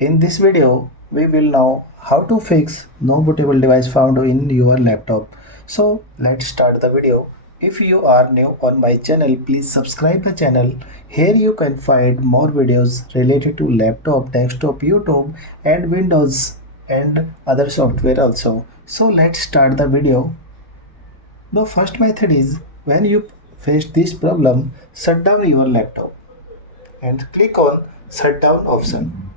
In this video, we will know how to fix no bootable device found in your laptop. So let's start the video. If you are new on my channel, please subscribe the channel. Here you can find more videos related to laptop, desktop, YouTube and Windows and other software also. So let's start the video. The first method is when you face this problem, shut down your laptop and click on shutdown option.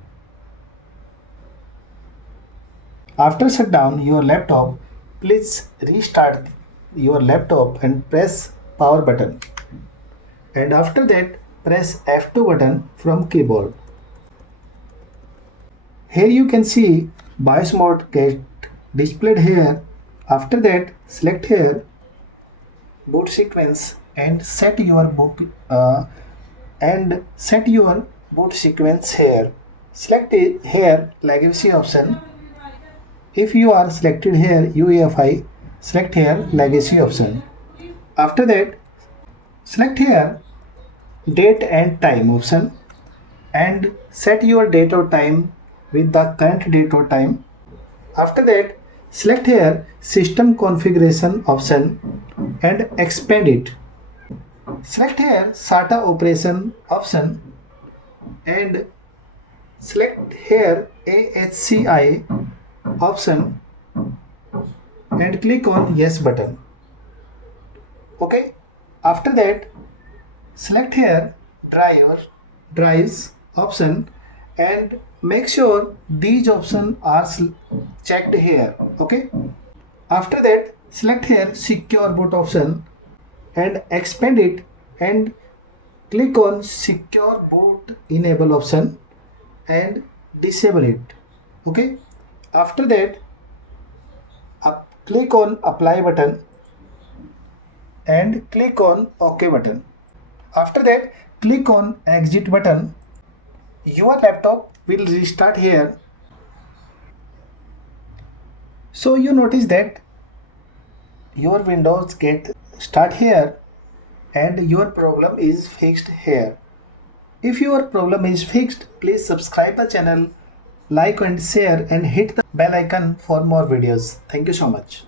After shutdown your laptop, please restart your laptop and press power button. And after that, press F2 button from keyboard. Here you can see BIOS mode get displayed here. After that, select here boot sequence and set your boot sequence here. Select it here legacy option. If you are selected here UEFI, select here legacy option. After that, select here date and time option and set your date or time with the current date or time. After that, select here system configuration option and expand it. Select here SATA operation option and select here AHCI option and click on yes button. Okay, after that select here drives option and make sure these options are checked here. Okay, after that select here secure boot option and expand it and click on secure boot enable option and disable it. Okay, after that click on apply button and click on OK button. After that, click on exit button. Your laptop will restart here. So you notice that your Windows get start here and your problem is fixed here. If your problem is fixed, please subscribe the channel, like and share and hit the bell icon for more videos. Thank you so much.